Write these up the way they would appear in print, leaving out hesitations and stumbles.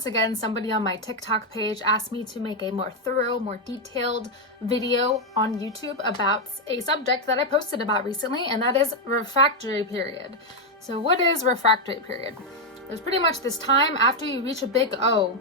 once again, somebody on my TikTok page asked me to make a more thorough, more detailed video on YouTube about a subject that I posted about recently, and that is refractory period. So what is refractory period? There's pretty much this time after you reach a big O,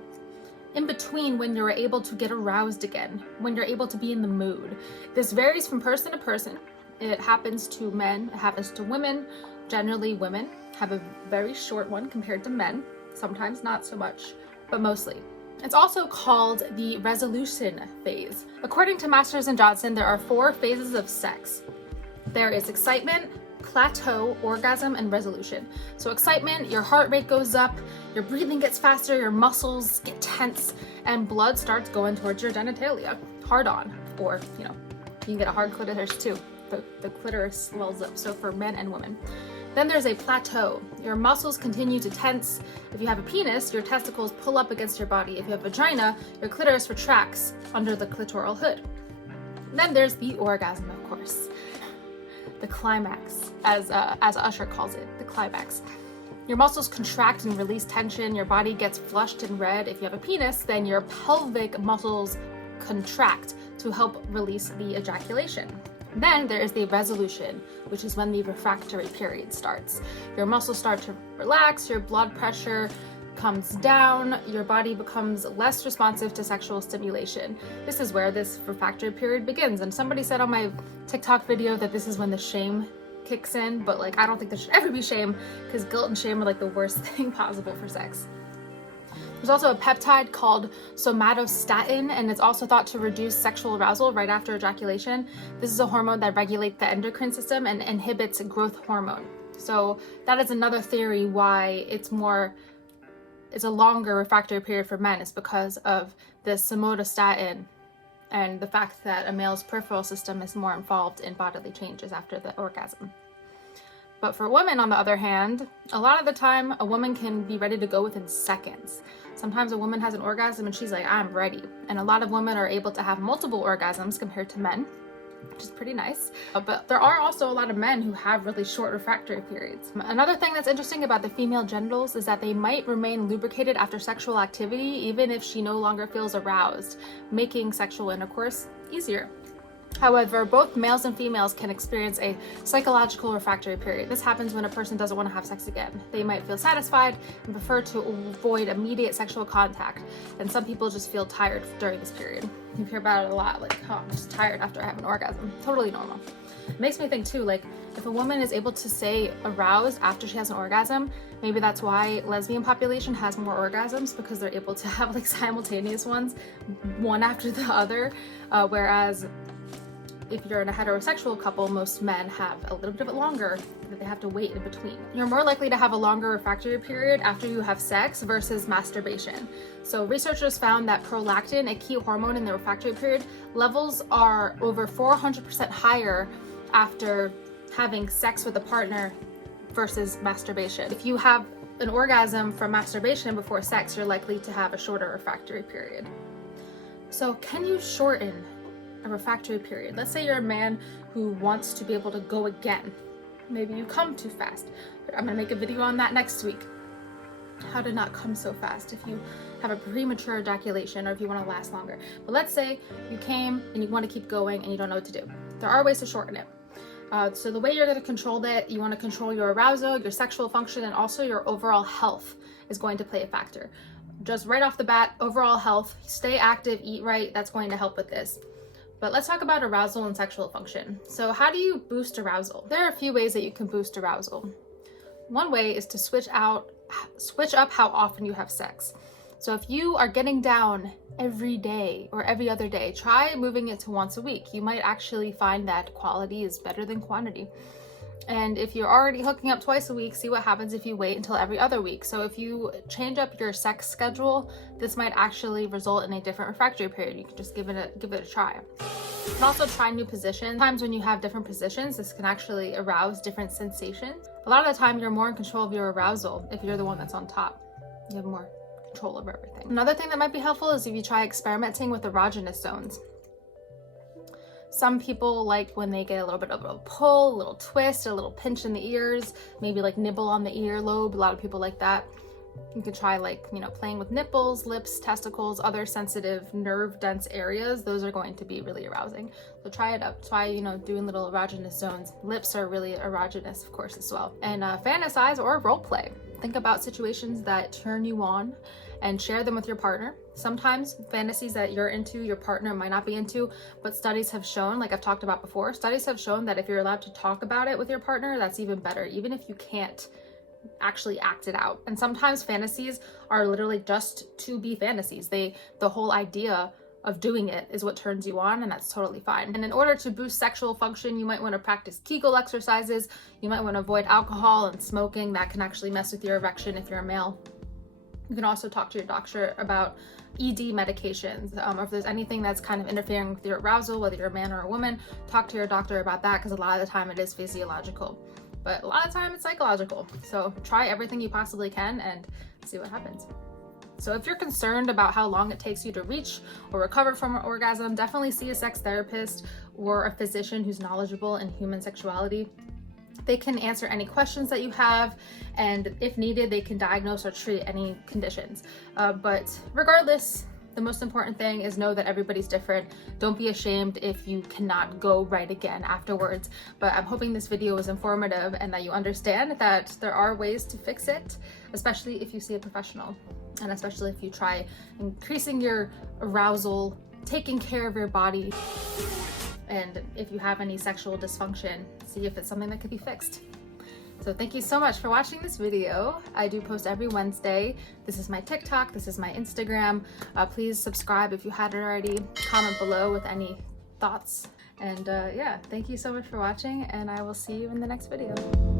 in between when you're able to get aroused again, when you're able to be in the mood. This varies from person to person. It happens to men, it happens to women. Generally, women have a very short one compared to men. Sometimes not so much, but mostly. It's also called the resolution phase. According to Masters and Johnson, there are 4 phases of sex. There is excitement, plateau, orgasm, and resolution. So excitement, your heart rate goes up, your breathing gets faster, your muscles get tense, and blood starts going towards your genitalia, hard on, or you can get a hard clitoris too. The clitoris swells up, so for men and women. Then there's a plateau. Your muscles continue to tense. If you have a penis, your testicles pull up against your body. If you have a vagina, your clitoris retracts under the clitoral hood. Then there's the orgasm, of course. The climax, as Usher calls it, the climax. Your muscles contract and release tension. Your body gets flushed and red. If you have a penis, then your pelvic muscles contract to help release the ejaculation. Then there is the resolution, which is when the refractory period starts. Your muscles start to relax, your blood pressure comes down, your body becomes less responsive to sexual stimulation. This is where this refractory period begins. And somebody said on my TikTok video that this is when the shame kicks in, but I don't think there should ever be shame, because guilt and shame are the worst thing possible for sex. There's also a peptide called somatostatin, and it's also thought to reduce sexual arousal right after ejaculation. This is a hormone that regulates the endocrine system and inhibits growth hormone. So that is another theory why it's a longer refractory period for men, is because of the somatostatin and the fact that a male's peripheral system is more involved in bodily changes after the orgasm. But for women, on the other hand, a lot of the time, a woman can be ready to go within seconds. Sometimes a woman has an orgasm and she's like, I'm ready. And a lot of women are able to have multiple orgasms compared to men, which is pretty nice. But there are also a lot of men who have really short refractory periods. Another thing that's interesting about the female genitals is that they might remain lubricated after sexual activity, even if she no longer feels aroused, making sexual intercourse easier. However, both males and females can experience a psychological refractory period. This happens when a person doesn't want to have sex again. They might feel satisfied and prefer to avoid immediate sexual contact. And some people just feel tired during this period. You hear about it a lot, I'm just tired after I have an orgasm. Totally normal. It makes me think too, if a woman is able to stay aroused after she has an orgasm, maybe that's why lesbian population has more orgasms, because they're able to have simultaneous ones, one after the other, whereas if you're in a heterosexual couple, most men have a little bit of it longer that they have to wait in between. You're more likely to have a longer refractory period after you have sex versus masturbation. So researchers found that prolactin, a key hormone in the refractory period, levels are over 400% higher after having sex with a partner versus masturbation. If you have an orgasm from masturbation before sex, you're likely to have a shorter refractory period. So can you shorten a refractory period? Let's say you're a man who wants to be able to go again. Maybe you come too fast. I'm gonna make a video on that next week. How to not come so fast if you have a premature ejaculation, or if you want to last longer. But let's say you came and you want to keep going and you don't know what to do. There are ways to shorten it. So the way you're going to control that, you want to control your arousal, your sexual function, and also your overall health is going to play a factor. Just right off the bat, overall health, stay active, eat right, that's going to help with this. But let's talk about arousal and sexual function. So how do you boost arousal? There are a few ways that you can boost arousal. One way is to switch up how often you have sex. So if you are getting down every day or every other day, try moving it to once a week. You might actually find that quality is better than quantity. And if you're already hooking up twice a week, see what happens if you wait until every other week. So if you change up your sex schedule, this might actually result in a different refractory period. You can just give it a try. You can also try new positions. Sometimes when you have different positions, this can actually arouse different sensations. A lot of the time, you're more in control of your arousal if you're the one that's on top. You have more control over everything. Another thing that might be helpful is if you try experimenting with erogenous zones. Some people like when they get a little bit of a pull, a little twist, a little pinch in the ears, maybe nibble on the earlobe. A lot of people like that. You could try, like, you know, playing with nipples, lips, testicles, other sensitive nerve dense areas. Those are going to be really arousing. So try it up. Try, you know, doing little erogenous zones. Lips are really erogenous, of course, as well. And fantasize or role play. Think about situations that turn you on and share them with your partner. Sometimes fantasies that you're into, your partner might not be into, but studies have shown, like I've talked about before, studies have shown that if you're allowed to talk about it with your partner, that's even better, even if you can't actually act it out. And sometimes fantasies are literally just to be fantasies. The whole idea of doing it is what turns you on, and that's totally fine. And in order to boost sexual function, you might want to practice Kegel exercises. You might want to avoid alcohol and smoking. That can actually mess with your erection if you're a male. You can also talk to your doctor about ED medications, or if there's anything that's kind of interfering with your arousal, whether you're a man or a woman, talk to your doctor about that, because a lot of the time it is physiological, but a lot of time it's psychological. So try everything you possibly can and see what happens. So if you're concerned about how long it takes you to reach or recover from an orgasm, definitely see a sex therapist or a physician who's knowledgeable in human sexuality. They can answer any questions that you have, and if needed, they can diagnose or treat any conditions. But regardless, the most important thing is know that everybody's different. Don't be ashamed if you cannot go right again afterwards. But I'm hoping this video was informative and that you understand that there are ways to fix it, especially if you see a professional, and especially if you try increasing your arousal, taking care of your body. And if you have any sexual dysfunction, see if it's something that could be fixed. So thank you so much for watching this video. I do post every Wednesday. This is my TikTok, this is my Instagram. Please subscribe if you hadn't already. Comment below with any thoughts. And yeah, thank you so much for watching, and I will see you in the next video.